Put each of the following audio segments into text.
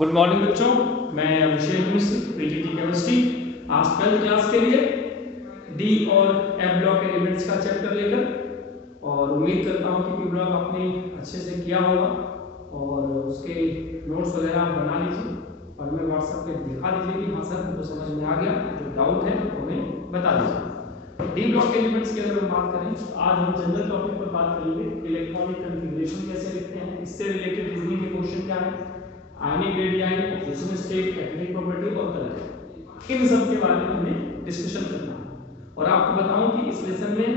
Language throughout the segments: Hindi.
गुड मॉर्निंग बच्चों, मैं अभिषेक मिश्र, पीजीटी केमिस्ट्री। आज 12th क्लास के लिए डी और एफ ब्लॉक एलिमेंट्स का चैप्टर लेकर, और उम्मीद करता हूँ कि पी ब्लॉक आपने अच्छे से किया होगा और उसके नोट्स वगैरह आप बना लीजिए और हमें व्हाट्सएप पे दिखा दीजिए कि हाँ सर हमको समझ में आ गया। जो डाउट है तो हमें बता दीजिए। डी ब्लॉक एलिमेंट्स की अगर हम बात करें तो आज हम जनरल टॉपिक पर बात करेंगे। इलेक्ट्रॉनिक कॉन्फ़िगरेशन कैसे लिखते हैं, इससे रिलेटेड रीजनिंग के क्वेश्चन क्या है, ionic radii, oxygen state, catalytic property और कलर, इन सब के बारे में हमें डिस्कशन करना है। और आपको बताऊं कि इस लेसन में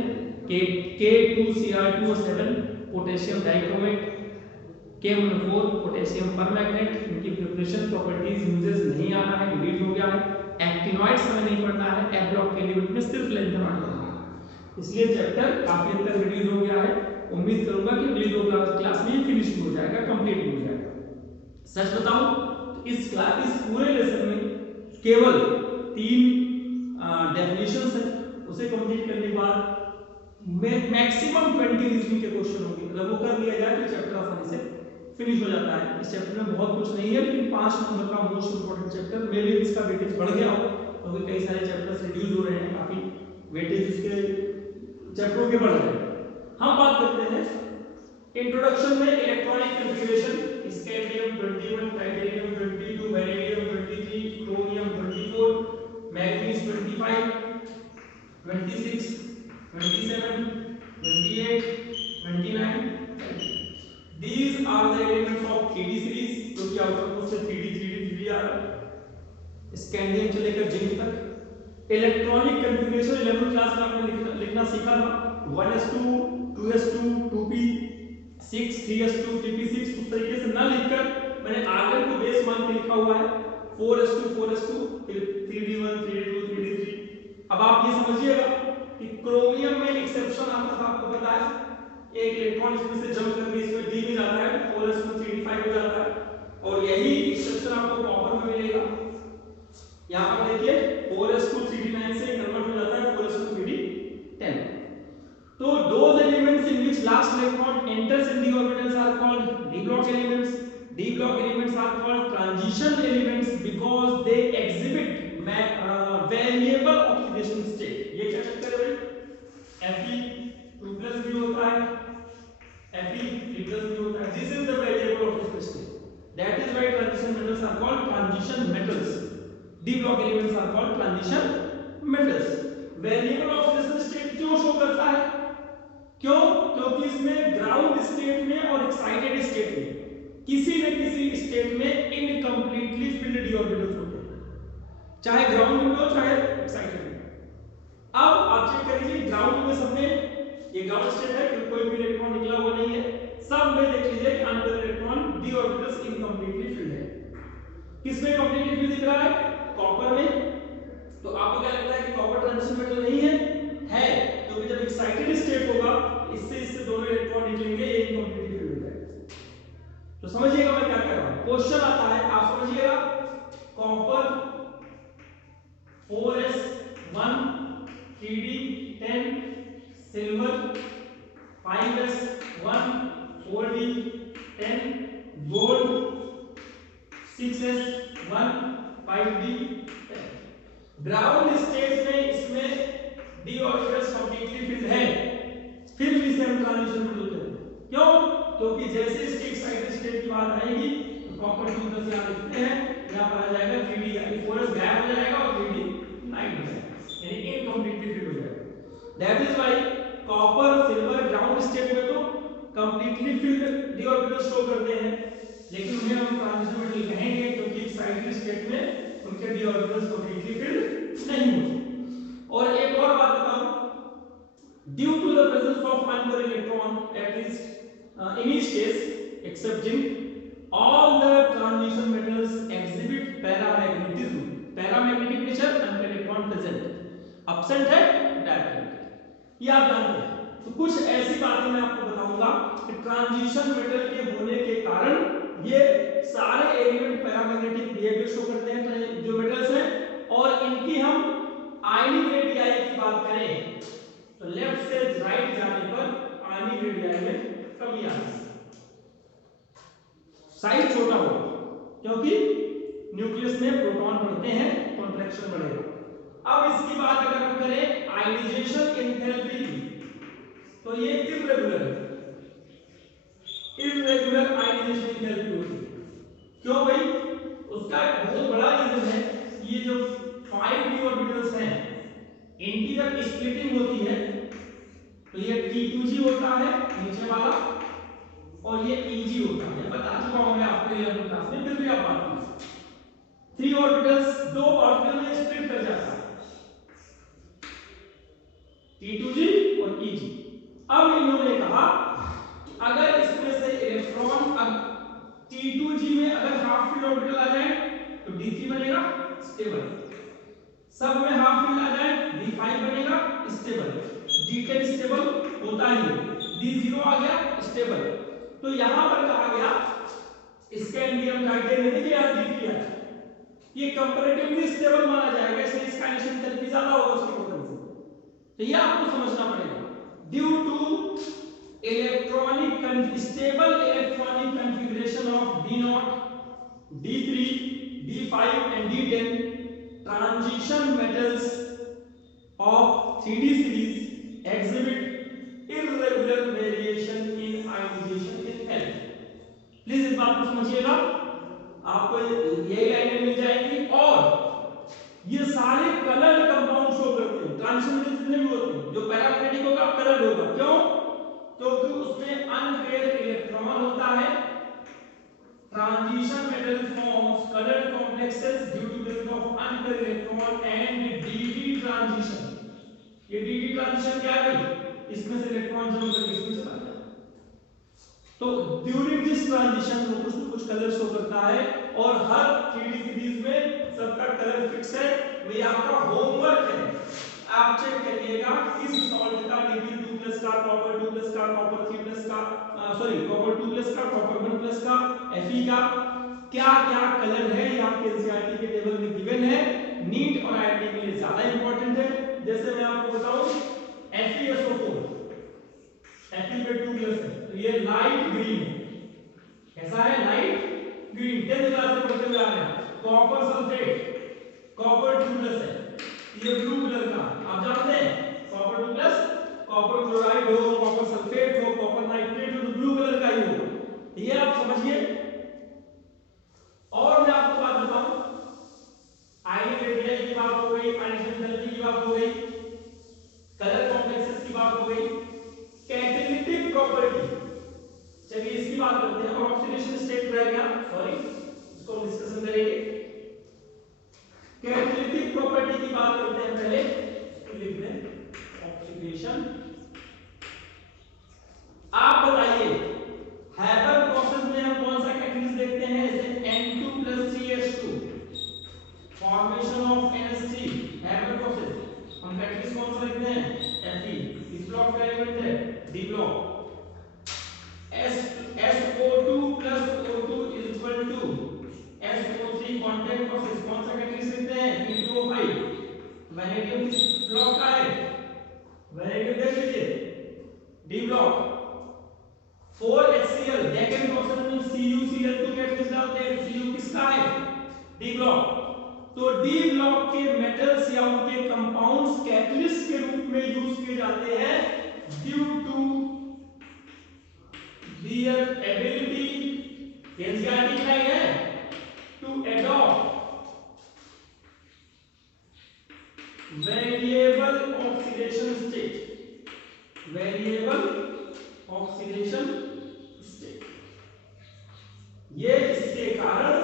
K2Cr2O7 potassium dichromate, K1O4 potassium permanganate, इनकी प्रिपरेशन प्रॉपर्टीज यूजेस नहीं आना है, डिलीट हो गया है। एक्टिनॉइड्स हमें नहीं पढ़ना है, एफ ब्लॉक के एलिमेंट में सिर्फ लेंथेनॉइड पढ़ना है। इसलिए चैप्टर काफी हद तक रिड्यूस हो गया है। उम्मीद करूंगा कि अगली 2 क्लास में फिनिश हो जाएगा, कंप्लीट हो जाएगा। सच बताऊं तो इस पूरे लेसन में केवल 3 डेफिनेशंस है, उसे कंप्लीट करने के बाद मैक्सिमम 20 रीजनिंग के क्वेश्चन होंगे। अगर वो कर लिया जाए तो चैप्टर आसानी से फिनिश हो जाता है। इस चैप्टर में बहुत कुछ नहीं है, लेकिन 5 नंबर का मोस्ट इंपोर्टेंट चैप्टर में भी इसका वेटेज बढ़ गया हो, क्योंकि कई सारे चैप्टर्स रिड्यूस हो रहे हैं, काफी वेटेज इसके चैप्टरों के बढ़ रहे हैं। हम बात करते हैं इंट्रोडक्शन में electronic configuration, scandium 21, titanium 22, vanadium 23, chromium 24, manganese 25, 26, 27, 28, 29। These are the elements of 3D series, जो कि आउटर मोस्ट से 3D आ रहा है, स्कैंडियम से लेकर जिंक तक। इलेक्ट्रॉनिक कॉन्फ़िगरेशन 11th क्लास में आपने लिखना सीखा था, 1s2, 2s2, 2p 6, 3s2, 3p6। उस तरीके से ना लिखकर मैंने आर्गन को बेस मान के लिखा हुआ है, 4s2, 4s2, फिर 3d1, 3d2, 3d3। अब आप ये समझिएगा कि क्रोमियम में एक्सेप्शन आता था, आपको पता है, एक इलेक्ट्रॉन इसमें से जंप करके इसमें डी में जाता है, 4s2 3d5 हो जाता है। और यही एक्सेप्शन आपको कॉपर में मिलेगा। यहां पर देखिए 4s2 3d9 से कन्वर्ट हो जाता है 4s2 3d10। तो those elements in which last electron enters in the orbitals are called d block elements. D block elements are called transition elements because they exhibit variable oxidation state. ये क्या चक्कर है भाई? Fe 2+ भी होता है, Fe 3+ भी होता है। This is the variable oxidation state. That is why transition metals are called transition metals. D block elements are called transition metals. Variable oxidation state क्यों शो करता है? क्यों? क्योंकि इसमें ग्राउंड स्टेट में और एक्साइटेड स्टेट में किसी न किसी स्टेट में इनकम्प्लीटली फिल्ड d ऑर्बिटल्स होते हैं, चाहे ग्राउंड में हो चाहे एक्साइटेड में। अब आप चेक करिए, ग्राउंड में सब में ये ग्राउंड स्टेट है, कोई भी इलेक्ट्रॉन निकला हुआ नहीं है, सब में देख लीजिए कि अंदर electron d orbitals incompletely filled है। किसमें कंप्लीटली फिल्ड दिख रहा है? कॉपर में। तो आपको क्या लगता है कि कॉपर ट्रांजिशन मेटल नहीं है? है, क्योंकि जब एक्साइटेड स्टेट होगा इससे दोनों इलेक्ट्रॉन निकलेंगे, ये इनकम्प्लीटली फिल्ड हो जाएगा। तो समझिएगा मैं क्या कह रहा हूं। क्वेश्चन आता है, आप समझिएगा, copper 4s1 3d10, silver 5s1 4d10, gold 6s1 5d10। Ground state में इसमें d ऑर्बिटल्स कंप्लीटली फिल्ड है, फिर भी इसे हम ट्रांजिशन मेटल कहते हैं। क्यों? क्योंकि जैसे इसके एक्साइटेड स्टेट की बात आएगी तो कॉपर की वजह से आप लिखते हैं, यहां पर आ जाएगा 3d, यानी 4s गायब हो जाएगा और 3d 9 हो जाएगा, यानी इनकम्प्लीटली फिल्ड हो जाएगा। That is why copper silver ground state में तो completely filled d orbitals show करते हैं, लेकिन उन्हें हम ट्रांजिशन मेटल कहेंगे क्योंकि एक्साइटेड स्टेट में उनके d ऑर्बिटल्स कंप्लीटली फिल्ड नहीं होते। और एक और बात बताऊं, due to the presence of another electron at least in each case except zinc, all the transition metals exhibit paramagnetism. Paramagnetic nature and electron present absent है डायरेक्ट, ये आप जानते हैं। तो कुछ ऐसी बातें मैं आपको बताऊंगा कि ट्रांजिशन मेटल के होने के कारण ये सारे एलिमेंट पैरामैग्नेटिक बिहेवियर शो करते हैं, जो मेटल्स हैं। और इनकी हम आयनिक रेडियाई की बात करें तो लेफ्ट से राइट जाने पर आयनिक रेडियाई में कमी आती है, साइज छोटा होगा। क्योंकि न्यूक्लियस में प्रोटॉन बढ़ते हैं, कॉन्ट्रैक्शन बढ़ेगा। अब इसकी बात अगर हम करें आयनाइजेशन एंथैल्पी की, तो ये इर्रेगुलर आयनाइजेशन एंथैल्पी होती है। क्यों भाई? उसका एक बहुत बड़ा रीजन है, ये जो 5d ऑर्बिटल्स हैं इनकी जब स्प्लिटिंग होती है तो ये T2g होता है नीचे वाला और ये Eg होता है। बता चुका हूं मैं आपको ये क्लास में, फिर भी आप बात कीजिए। 3 ऑर्बिटल्स 2 ऑर्बिटल में स्प्लिट कर जाता है, T2g और Eg। अब इन्होंने कहा अगर इसमें से इलेक्ट्रॉन अब T2g में अगर हाफ फील्ड ऑर्बिटल आ जाए तो D3 बनेगा स्टेबल, सब में हाफ फील्ड आ जाए D5 बनेगा स्टेबल, D10 स्टेबल होता ही है, D0 आ गया स्टेबल। तो यहां पर कहा गया स्कैंडियम टाइटेनियम में देखिए यार D3 है, ये कंपैरेटिवली स्टेबल माना जाएगा, इसलिए इसका आयनाइजेशन एंथैल्पी ज्यादा होगा उसकी पोटेंशियल। तो ये आपको समझना पड़ेगा, due to stable electronic configuration of D0, D3, D5 and D10, transition metals of 3d series exhibit irregular variation in ionization enthalpy। Please इस बात को समझिएगा, आपको यही लाइनें मिल जाएंगी और ये सारे कलर्ड कंपाउंड शो करते हैं। ट्रांजिशन मेटल जितने भी होते हैं, जो पैराक्रिटिक होगा कलर्ड होगा, क्यों? क्योंकि उसमें अनपेयर्ड इलेक्ट्रॉन होता है। Transition metal forms coloured complexes due to presence of unpaired electron and dd transition। ये dd transition क्या है भाई? इसमें से इलेक्ट्रॉन जंप करके इसमें चला जाता है। तो ड्यूरिंग दिस ट्रांजिशन वो कुछ न कुछ कलर शो करता है और हर 3d सीरीज में सबका कलर फिक्स है। ये आपका होमवर्क है, आप चेक करिएगा इस सॉल्ट का Db2+ का कॉपर 2+ का कॉपर 3+ का कॉपर 2+ का कॉपर 1+ का Fe का क्या-क्या कलर है, ये आपके एनसीईआरटी के टेबल में गिवन है। नीट और आईआईटी के लिए ज्यादा इंपॉर्टेंट है। जैसे मैं आपको बताऊं FeSO4 Fe पे 2+ है तो ये लाइट ग्रीन है। कैसा है? Light green. 10th क्लास में पढ़ते हुए आ रहे हैं। कॉपर सल्फेट कॉपर 2+ है, ये ब्लू कलर का आप जानते हैं। कॉपर 2+, कॉपर क्लोराइड हो, कॉपर सल्फेट हो, कॉपर नाइट्रेट हो तो ब्लू कलर का ही होगा, ये आप समझिए। और मैं आपको बात बताऊं, आयनिक रेडियस की बात हो गई, आयनाइजेशन एंथैल्पी की बात हो गई, कलर कॉम्प्लेक्सेस की बात हो गई, कैटालिटिक प्रॉपर्टी चलिए इसकी बात करते हैं। और ऑक्सीडेशन स्टेट रह गया, सॉरी इसको हम डिस्कशन करेंगे। कैटालिटिक प्रॉपर्टी की बात करते हैं, पहले इसको लिख दें ऑक्सीडेशन। आप बताइए हैबर प्रोसेस में हम कौन सा कैटलिस्ट देखते हैं? जैसे N2+3H2 formation of NH3 Haber process, हम कैटलिस्ट कौन सा लिखते हैं? Fe। इस ब्लॉक का एलिमेंट है D block. SO2 plus O2 is equal to SO3 contact process, कौन सा कैटलिस्ट लिखते हैं? P2O5। वैनेडियम किस ब्लॉक का है? वैनेडियम देख लीजिए D block. 4HCl decane process में CuCl2 कैटलिस्ट डालते हैं, Cu किसका है? D block. तो D ब्लॉक के मेटल्स या उनके कंपाउंड्स कैटलिस्ट के रूप में यूज किए जाते हैं due to their ability, NCERT की लाइन है, to adopt variable oxidation state, variable oxidation state। ये इसके कारण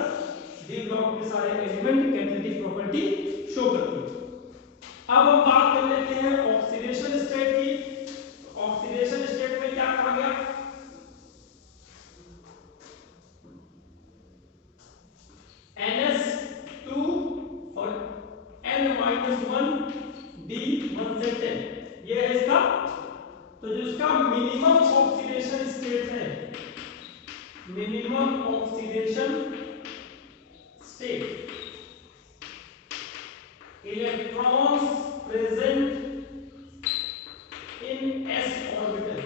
डी ब्लॉक के सारे एलिमेंट कैटालिटिक प्रॉपर्टी शो करते हैं। अब हम बात कर लेते हैं ऑक्सीडेशन स्टेट की। ऑक्सीडेशन स्टेट में क्या कहा गया? NS2 और N-1 D1 से 10, ये है इसका। तो जो इसका मिनिमम ऑक्सीडेशन स्टेट है, minimum oxidation state, electrons present in s orbital.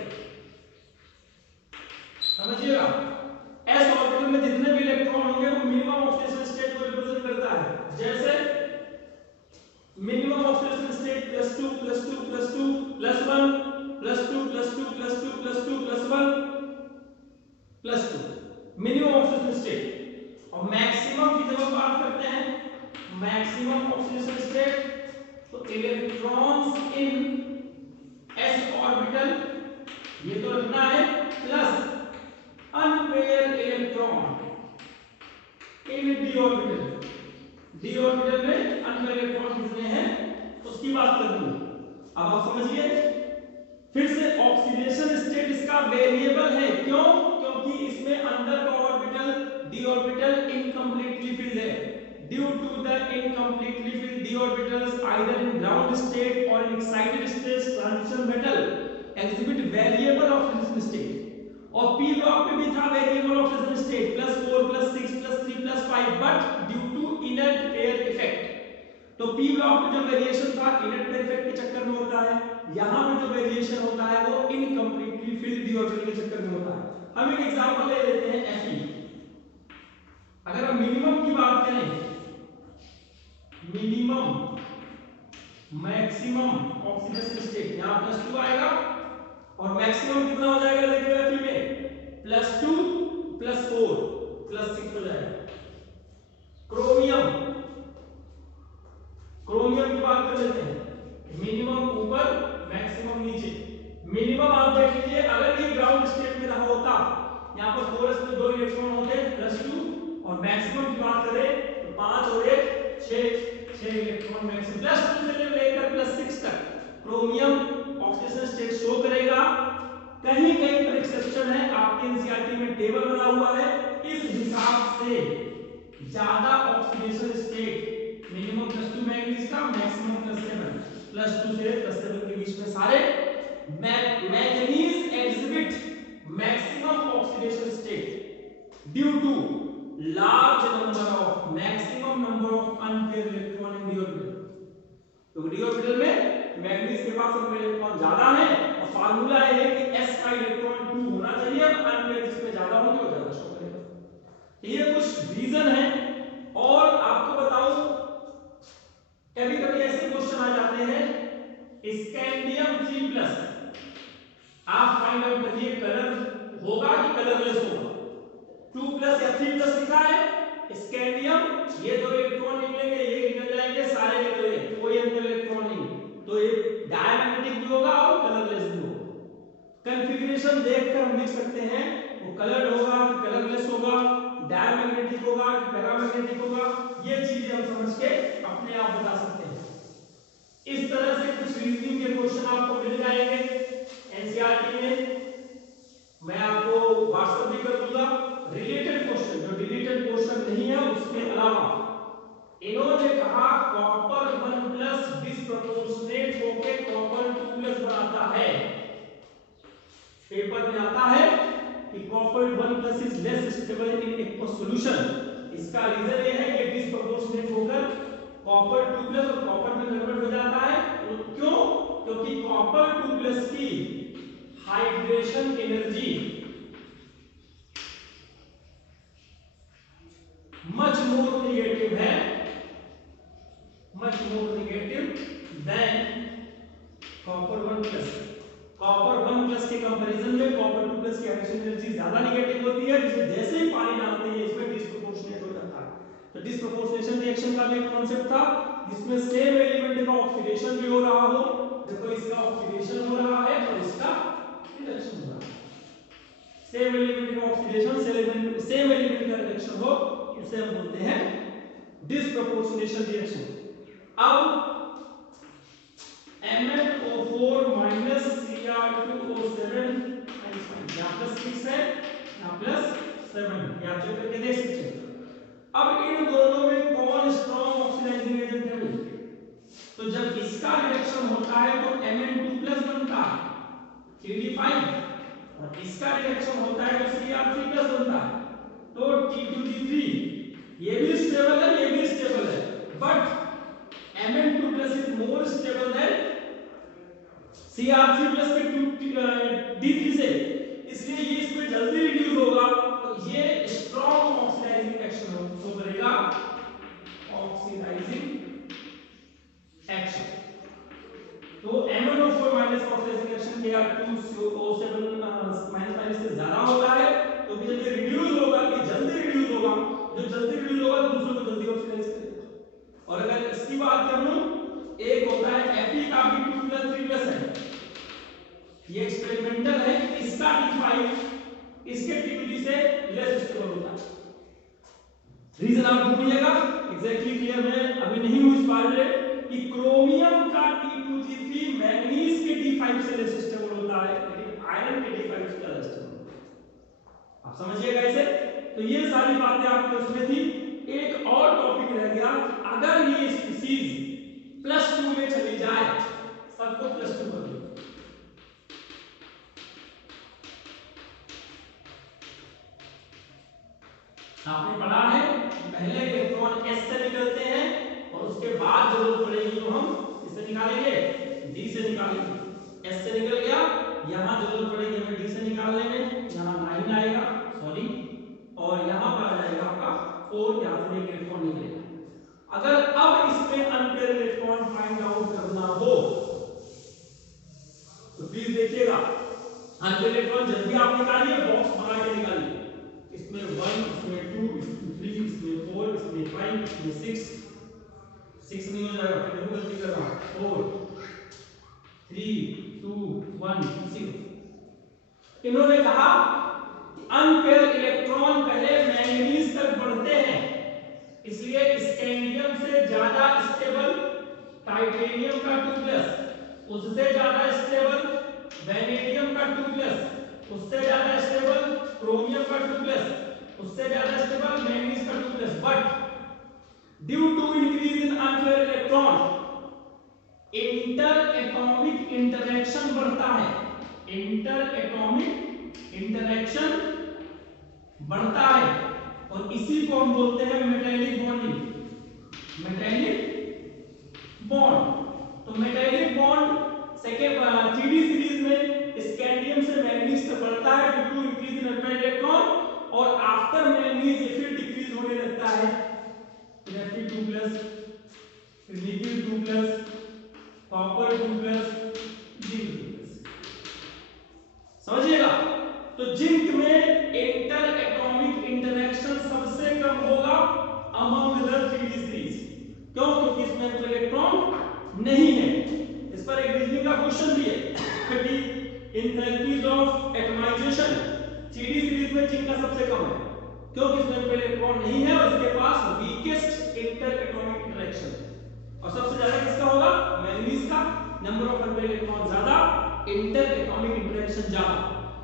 समझिएगा, s ऑर्बिटल में जितने भी इलेक्ट्रॉन होंगे वो मिनिमम जैसे minimum oxidation state +2 +2 +2 +1 +2 +2 +2 +2 +1 +2 minimum oxidation state. और मैक्सिमम की जब हम बात करते हैं मैक्सिमम ऑक्सीडेशन स्टेट तो इलेक्ट्रॉन्स इन s ऑर्बिटल ये तो रखना है plus unpaired electron in d orbital. d orbital में अनपेयर्ड इलेक्ट्रॉन कितने हैं उसकी बात करनी है। अब आप समझिए फिर से ऑक्सीडेशन स्टेट इसका वेरिएबल है। क्यों? क्योंकि इसमें अंदर का orbital d orbital incompletely filled है। Due to the incompletely filled d orbitals either in ground state or in excited state transition metal exhibit variable oxidation state। और p ब्लॉक में भी था variable oxidation state +4 +6 +3 +5 but due to inert pair effect. तो p ब्लॉक में जो वेरिएशन था इनर्ट पेयर इफेक्ट के चक्कर में होता है, यहां पे जो वेरिएशन होता है वो इनकम्प्लीटली फिल्ड d ऑर्बिटल के चक्कर में होता है। हम एक एग्जांपल ले लेते हैं Fe। अगर हम मिनिमम की बात करें मिनिमम मैक्सिमम ऑक्सीडेशन स्टेट यहां +2 आएगा और मैक्सिमम कितना हो जाएगा देखिए Fe में +2 +4 +6 हो जाएगा। क्रोमियम की बात कर लेते हैं मिनिमम ऊपर मैक्सिमम नीचे। मिनिमम आप देख लीजिए अगर ये ग्राउंड स्टेट में रहा होता यहां पर 4s में 2 इलेक्ट्रॉन होते +2 और मैक्सिमम की बात करें तो 5 और 1 6 इलेक्ट्रॉन मैक्सिमम +2 से लेकर +6 तक क्रोमियम ऑक्सीडेशन स्टेट शो करेगा। कहीं कहीं पर एक्सेप्शन है, आपके एनसीईआरटी में टेबल बना हुआ है, इस हिसाब से ज्यादा ऑक्सीडेशन स्टेट मिनिमम +2 मैंगनीज का मैक्सिमम +7 +2 से +7 के बीच में सारे manganese exhibit maximum oxidation state due to large number of maximum number of unpaired electron in d orbital। तो d orbital में मैग्नीज के पास अनपेयर इलेक्ट्रॉन ज्यादा है और फार्मूला है कि s का इलेक्ट्रॉन 2 होना चाहिए और अनपेयर जिसमें ज्यादा होंगे वो ज्यादा शो करेगा। ये कुछ रीजन है। और आपको बताऊं कभी कभी ऐसे क्वेश्चन आ जाते हैं स्कैंडियम 3+ आप फाइंड आउट करिए कलर होगा कि कलरलेस होगा। 2+ या 3+ लिखा है स्कैंडियम ये 2 इलेक्ट्रॉन निकलेंगे ये निकल जाएंगे सारे निकलेंगे कोई अंदर इलेक्ट्रॉन नहीं तो ये डायमैग्नेटिक भी होगा और कलरलेस भी होगा। कॉन्फ़िगरेशन देखकर हम लिख सकते हैं वो कलर्ड होगा कि कलरलेस होगा, डायमैग्नेटिक होगा कि पैरामैग्नेटिक होगा, ये चीजें हम समझ के अपने आप बता सकते हैं। इस तरह से कुछ रीजनिंग के क्वेश्चन आपको मिल जाएंगे एनसीईआरटी में। मैं आपको व्हाट्सएप भी कर दूंगा रिलेटेड क्वेश्चन जो डिलीटेड क्वेश्चन नहीं है उसके अलावा। इन्होंने कहा कॉपर 1+ डिस्प्रोपोर्शनेट होके कॉपर 2+ बनाता है। पेपर में आता है कि copper 1+ is less stable in aqueous solution. इसका रीजन ये है कि डिस्प्रोपोर्शनेट होकर कॉपर 2+ और कॉपर में कन्वर्ट हो जाता है। क्यों? क्योंकि कॉपर 2+ की hydration energy much more negative है much more negative than copper 1+। copper 1+ के कंपैरिजन में copper 2+ की हाइड्रेशन एनर्जी ज्यादा नेगेटिव होती है जिसे जैसे ही पानी डालते हैं इसमें डिस्प्रोपोर्शनेट हो जाता है। तो डिस्प्रोपोर्शनेशन रिएक्शन का भी एक कांसेप्ट था जिसमें सेम एलिमेंट का ऑक्सीडेशन भी हो रहा हो। देखो इसका ऑक्सीडेशन हो रहा है और इसका रिडक्शन हो रहा है। सेम एलिमेंट का ऑक्सीडेशन सेम एलिमेंट का रिडक्शन हो उसे हम बोलते हैं डिस्प्रोपोर्शनेशन रिएक्शन। अब MnO4 Cr2O7 यहाँ +6 है यहाँ +7 ये आप चेक करके देख सकते हैं। अब इन दोनों में कौन स्ट्रॉन्ग ऑक्सीडाइजिंग एजेंट है? तो जब इसका रिडक्शन होता है तो Mn2+ बनता है 3d5 और इसका रिडक्शन होता है तो Cr3+ बनता है तो T2D3। ये भी स्टेबल है ये भी स्टेबल है but Mn2+ is more stable then Cr3+ के D3 से, इसलिए ये इसमें जल्दी रिड्यूस होगा तो ये स्ट्रॉन्ग ऑक्सीडाइजिंग एक्शन शो करेगा ऑक्सीडाइजिंग रिप्लेस करेगा। और अगर इसकी बात कर लूं, एक होता है Fe का भी 2+3+ है, ये एक्सपेरिमेंटल है, इसका D5 इसके T2G से लेस स्टेबल होता है। रीजन आप ढूंढिएगा, एग्जैक्टली क्लियर मैं अभी नहीं हूं इस बारे में कि क्रोमियम का T2G3 मैग्नीज के D5 से लेस स्टेबल होता है, लेकिन आयरन के D5 से ज्यादा स्टेबल होता है। आप समझिएगा इसे। तो ये सारी बातें आपके उसमें थी। एक और टॉपिक रह गया, अगर ये स्पीसीज +2 में चली जाए, सबको +2 कर दो। आपने पढ़ा है पहले इलेक्ट्रॉन S से निकलते हैं और उसके बाद जरूरत पड़ेगी तो हम इससे निकालेंगे, D से निकालेंगे। S से निकल गया, यहां जरूरत पड़ेगी हमें D से निकालने में, यहां 9 आएगा, सॉरी, और यहां पर आ जाएगा आपका 4, यहां से एक इलेक्ट्रॉन निकलेगा। अगर अब इसमें अनपेयर इलेक्ट्रॉन फाइंड आउट करना हो तो प्लीज देखिएगा, अनपेयर इलेक्ट्रॉन जब भी आप निकालिए बॉक्स बना के निकालिए। इसमें 1, इसमें 2, इसमें 3, इसमें 4, इसमें 5, इसमें 6 नहीं हो जाएगा, फिर गलती कर रहा हूं, 4 3 2 1 0। इन्होंने कहा कि अनपेयर इलेक्ट्रॉन पहले मैंगनीज तक बढ़ते हैं, इसलिए स्कैंडियम से ज्यादा स्टेबल टाइटेनियम का 2+, उससे ज्यादा स्टेबल वैनेडियम का 2+, उससे ज्यादा स्टेबल क्रोमियम का 2+, उससे ज्यादा स्टेबल मैंगनीज का 2+, but due to increase in unpaired electron inter atomic interaction बढ़ता है, इंटर एटॉमिक इंटरेक्शन बढ़ता है, और इसी को हम बोलते हैं मेटालिक बॉन्डिंग, मेटालिक बॉन्ड। तो metallic bond second 3D series में स्कैंडियम से मैंगनीज तक बढ़ता है due to increase in unpaired electron, और आफ्टर मैंगनीज ये फिर डिक्रीज होने लगता है, फिर Fe2+, फिर निकेल 2+, कॉपर 2+, जिंक 2+। समझिएगा। तो जिंक में इंटर एटॉमिक इंटरेक्शन सबसे कम होगा अमंग द 3D सीरीज, क्यों? क्योंकि इसमें इलेक्ट्रॉन नहीं है। इस पर एक रीजनिंग का क्वेश्चन भी है कि enthalpies of atomisation 3D series में जिंक का सबसे कम है, क्योंकि इसमें इलेक्ट्रॉन नहीं है और इसके पास वीकेस्ट इंटर एटॉमिक इंटरेक्शन है। और सबसे ज्यादा किसका होगा? मैंगनीज का, नंबर ऑफ अनपेयर इलेक्ट्रॉन ज्यादा, इंटर एटॉमिक इंटरेक्शन ज्यादा।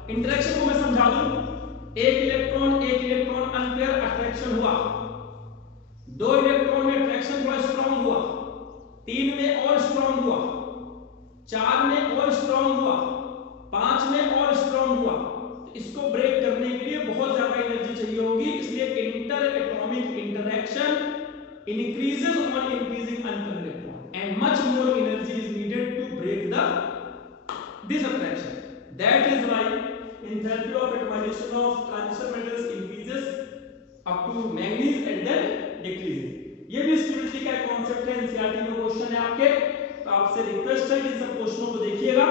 इंटरेक्शन को मैं समझा दूं, एक इलेक्ट्रॉन अनपेयर अट्रैक्शन हुआ, 2 इलेक्ट्रॉन में अट्रैक्शन थोड़ा स्ट्रांग हुआ, 3 में और स्ट्रांग हुआ, 4 में और स्ट्रांग हुआ, 5 में और स्ट्रांग हुआ। तो इसको ब्रेक करने के लिए बहुत ज्यादा एनर्जी चाहिए होगी, इसलिए inter atomic interaction increases on increasing unpaired electron and much more energy is needed to break this attraction. That is why enthalpy of atomization of transition metals increases up to manganese and then decreases. ये भी स्टेबिलिटी का कॉन्सेप्ट है, एनसीईआरटी में क्वेश्चन है आपके, तो आपसे रिक्वेस्ट है कि इन सब क्वेश्चनों को देखिएगा।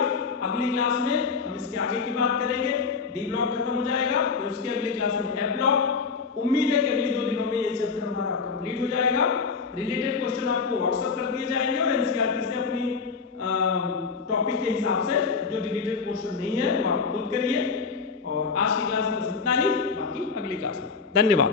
अगली क्लास में हम इसके आगे की बात करेंगे, डी ब्लॉक खत्म हो जाएगा, फिर उसके अगली क्लास में एफ ब्लॉक। उम्मीद है कि अगली 2 दिनों में ये चैप्टर हमारा कंप्लीट हो जाएगा। रिलेटेड क्वेश्चन आपको व्हाट्सएप कर दिए जाएंगे और एनसीईआरटी से अपनी टॉपिक के हिसाब से जो रिलेटेड क्वेश्चन नहीं है वो आप खुद करिए। और आज की क्लास में बस इतना ही, बाकी अगली क्लास में। धन्यवाद।